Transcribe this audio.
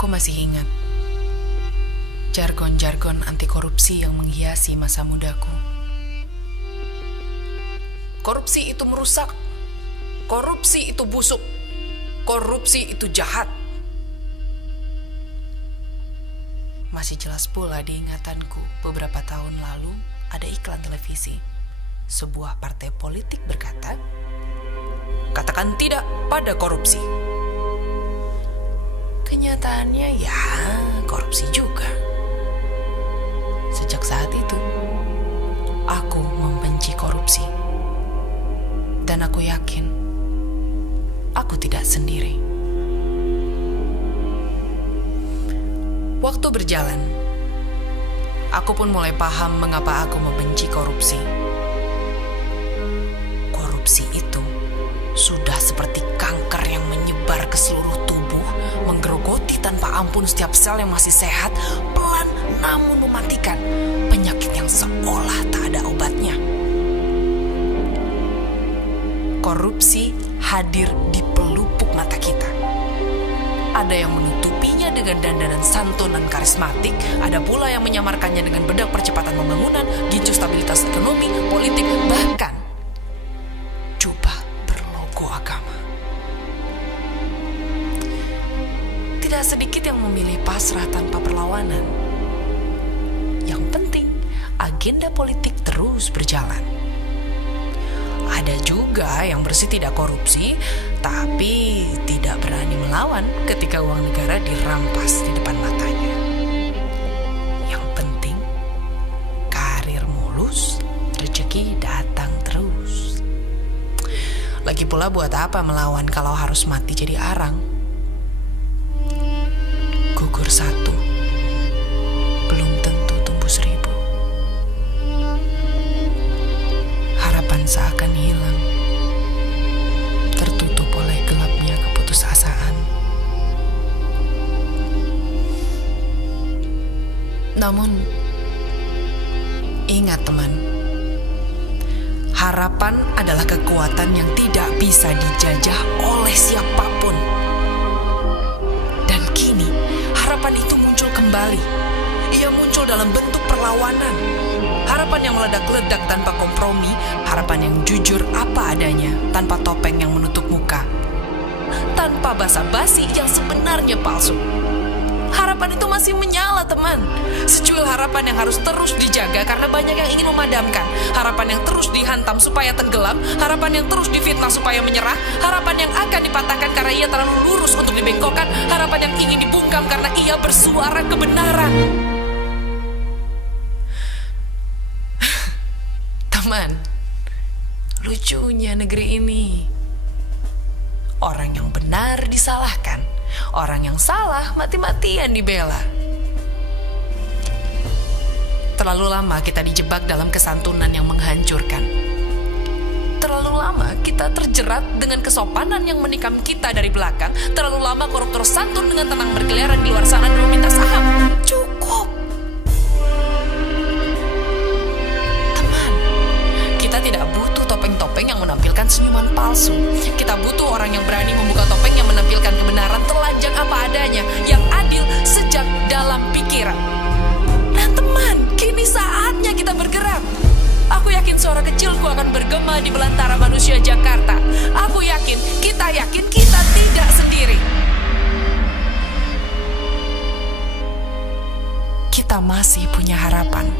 Aku masih ingat jargon-jargon anti korupsi yang menghiasi masa mudaku. Korupsi itu merusak, korupsi itu busuk, korupsi itu jahat. Masih jelas pula di ingatanku beberapa tahun lalu ada iklan televisi. Sebuah partai politik berkata, "Katakan tidak pada korupsi." Kenyataannya ya korupsi juga. Sejak saat itu, aku membenci korupsi. Dan aku yakin, aku tidak sendiri. Waktu berjalan, aku pun mulai paham mengapa aku membenci korupsi. Korupsi itu sudah seperti kanker yang menyebar ke seluruh tubuh, menggerogoti tanpa ampun setiap sel yang masih sehat, pelan namun mematikan, penyakit yang seolah tak ada obatnya. Korupsi hadir di pelupuk mata kita. Ada yang menutupinya dengan dandanan santunan karismatik, ada pula yang menyamarkannya dengan bedak percepatan pembangunan, gincu stabilitas ekonomi, politik, bahkan jubah berlogo agama. Tidak sedikit yang memilih pasrah tanpa perlawanan. Yang penting, agenda politik terus berjalan. Ada juga yang bersih tidak korupsi, tapi tidak berani melawan ketika uang negara dirampas di depan matanya. Yang penting, karir mulus, rezeki datang terus. Lagi pula buat apa melawan kalau harus mati jadi arang? Gugur satu, belum tentu tumbuh 1000. Harapan seakan hilang, tertutup oleh gelapnya keputusasaan. Namun, ingat teman, harapan adalah kekuatan yang tidak bisa dijajah oleh siapapun. Dan kini, harapan itu muncul kembali. Ia muncul dalam bentuk perlawanan. Harapan yang meledak-ledak tanpa kompromi, harapan yang jujur apa adanya, tanpa topeng yang menutup muka, tanpa basa-basi yang sebenarnya palsu. Harapan itu masih menyala, teman. Secuil harapan yang harus terus dijaga karena banyak yang ingin memadamkan. Harapan yang terus dihantam supaya tenggelam, harapan yang terus difitnah supaya menyerah, harapan yang akan dipatahkan karena ia terlalu lurus untuk dibengkokkan, harapan yang ingin dibungkam karena ia bersuara kebenaran. Teman, lucunya negeri ini. Orang yang benar disalahkan, orang yang salah mati-matian dibela. Terlalu lama kita dijebak dalam kesantunan yang menghancurkan. Terlalu lama kita terjerat dengan kesopanan yang menikam kita dari belakang. Terlalu lama koruptor santun dengan tenang berkeliaran di luar sana dan meminta saham. Cukup. Kita tidak butuh topeng-topeng yang menampilkan senyuman palsu. Kita butuh orang yang berani membuka topeng yang menampilkan kebenaran telanjang apa adanya, yang adil sejak dalam pikiran. Dan teman, kini saatnya kita bergerak. Aku yakin suara kecilku akan bergema di belantara manusia Jakarta. Aku yakin kita tidak sendiri. Kita masih punya harapan.